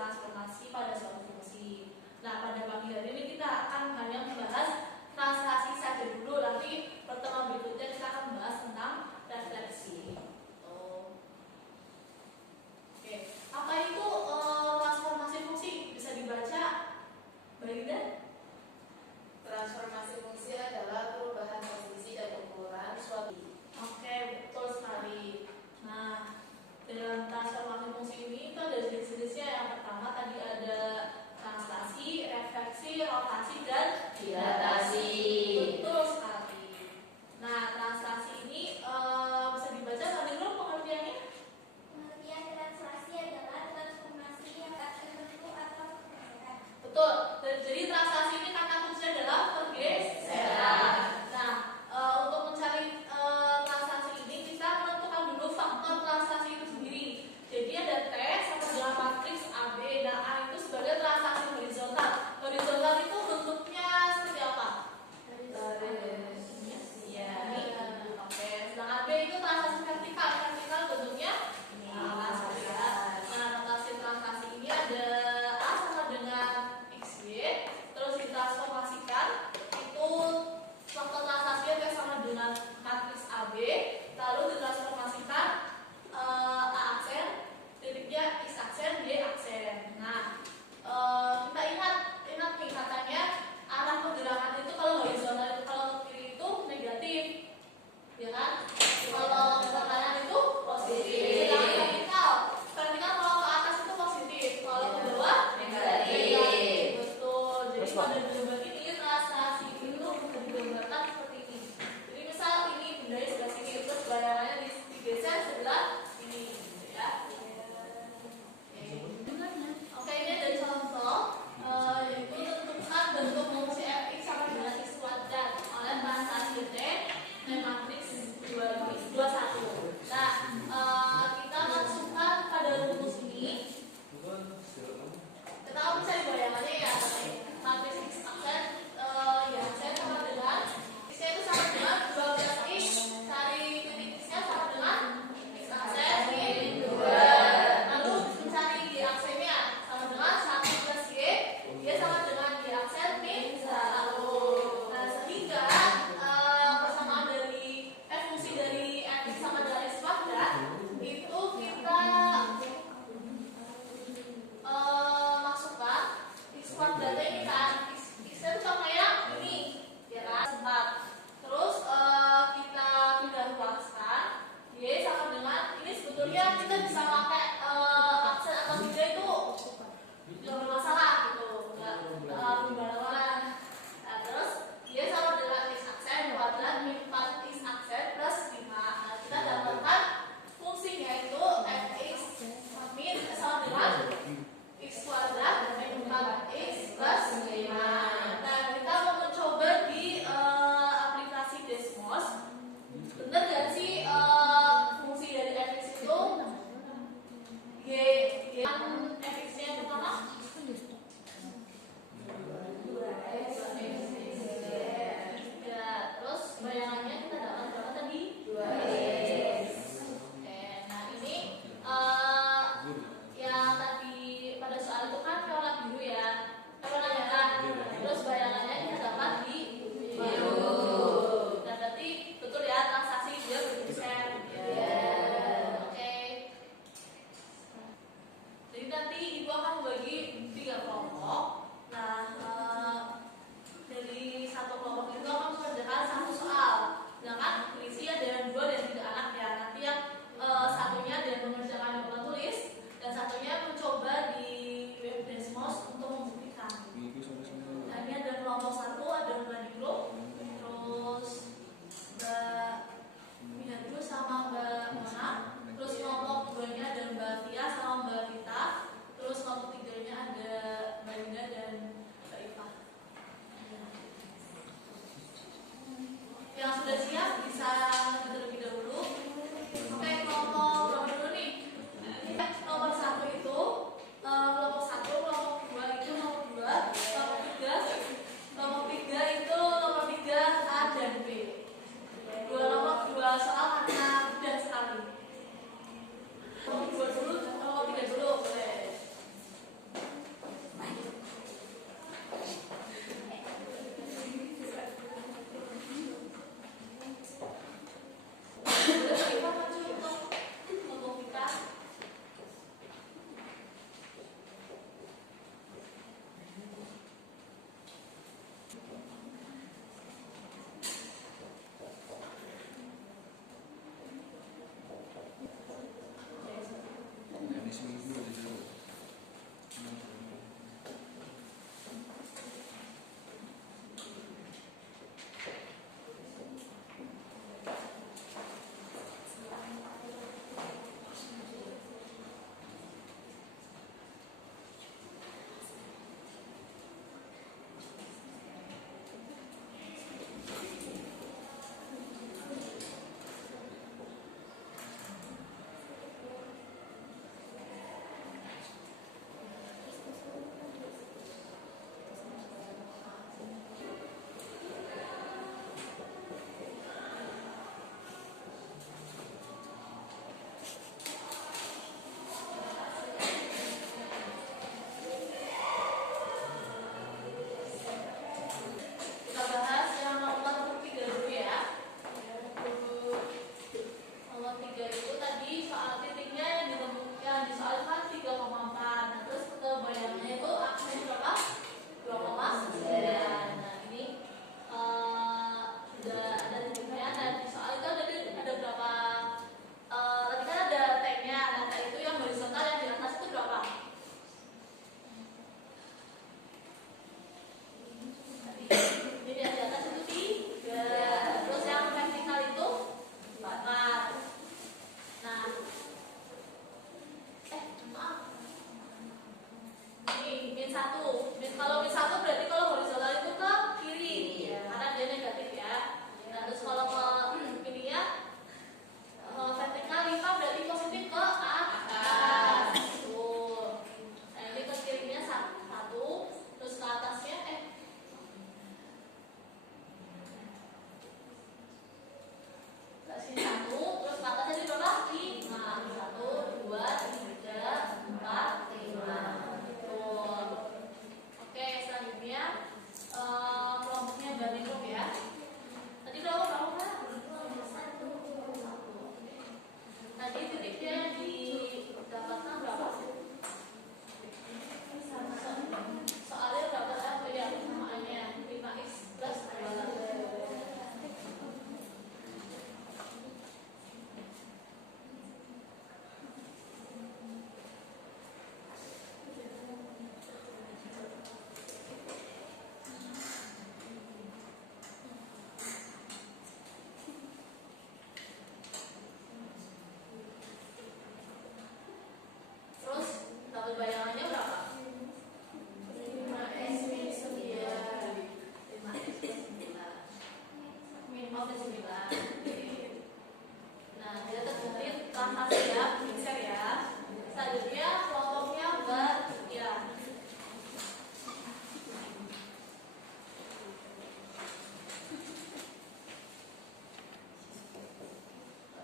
transformasi pada suatu fungsi. Nah, pada pagi hari ini kita akan hanya membahas translasi saja dulu, nanti pertemuan berikutnya kita akan membahas tentang refleksi. Oke, apa itu transformasi fungsi? Bisa dibaca, Mbak Linda? Transformasi fungsi adalah perubahan posisi dan ukuran suatu. Oke, betul sekali. Nah, dalam transformasi fungsi ini itu ada jenis-jenisnya. Yang pertama tadi ada translasi, refleksi, rotasi, dan min 1. Kalau min 1 berarti kalau horizontal itu ke kiri, karena dia negatif ya. Nah, terus kalau ininya vertikal 5 berarti positif ke atas. Tuh. Nah, ini ke kirinya 1, terus ke atasnya sini 1, terus ke atasnya di berapa? 5. 1, 2, 3, 4, 5. Tuh. Oke, selanjutnya kelompoknya banding grup ya. Tadi berapa kan? Tadi titiknya didapatkan berapa? Soalnya berapa ya persamaannya? 5x plus 2. Terus dapat bayangannya berapa? 5x min 9. 5x plus 9. Min 9. Nah, dia terjepit lantas ya, geser ya. Selanjutnya kelompoknya bertiga.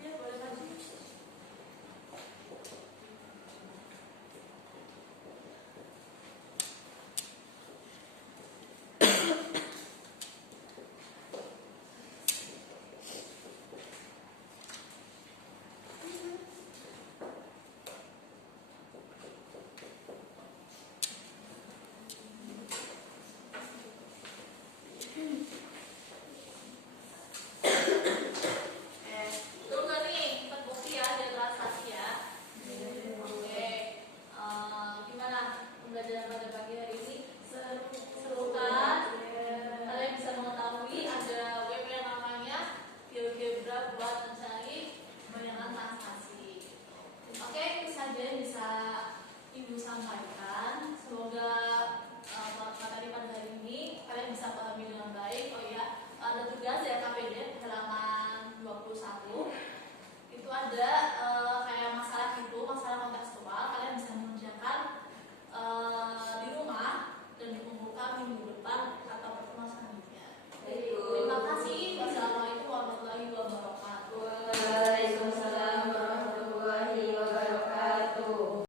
Dia boleh maju. Betul nggak nih? Terbukti ya, ada transaksi ya. Oke, gimana pembelajaran pada pagi hari ini? Seru kan? Kalian bisa mengetahui ada web yang namanya GeoGebra buat mencari bayangan transaksi. Oke, itu saja yang bisa Ibu sampaikan. Semoga materi pada hari ini kalian bisa pahami dengan baik. Oh iya, ada tugas ya KPD halaman 21. Itu ada